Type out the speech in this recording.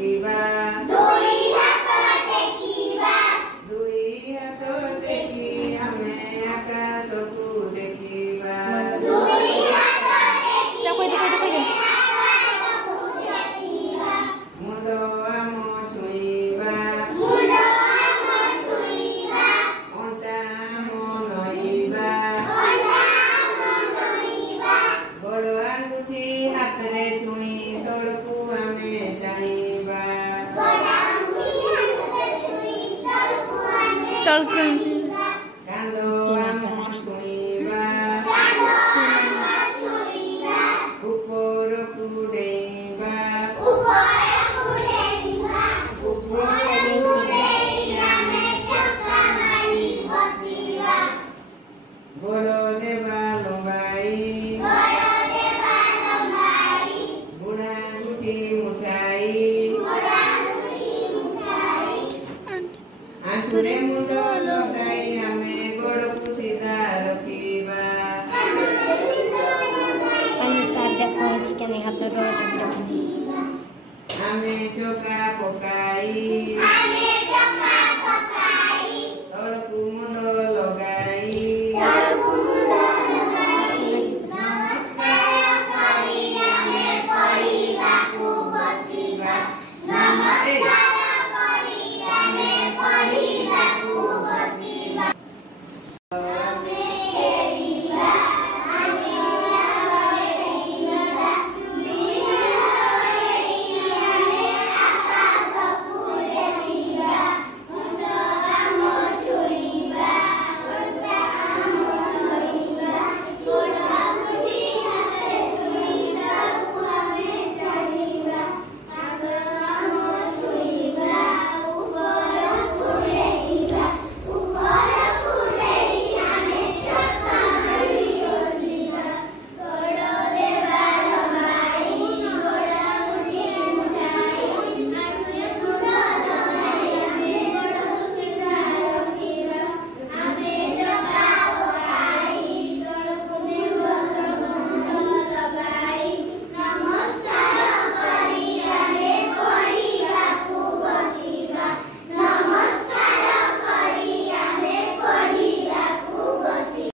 टेकिबा दुई हाथ टेकी आमे आकाश को देखिबा मुंड आम छुईबा अंटा आम नईबा गोड़ आंगुठी हाथ रे छुई तलकू आमे जाईबा कांदो आम छुईबा ऊपर को डेईबा गोड़ देबा लंबाई बुढ़ा आंगुठी मुठाई आंखुरे मुंड लगाई आमे गोड़ को सीधा रखिबा आमे चौका पकाई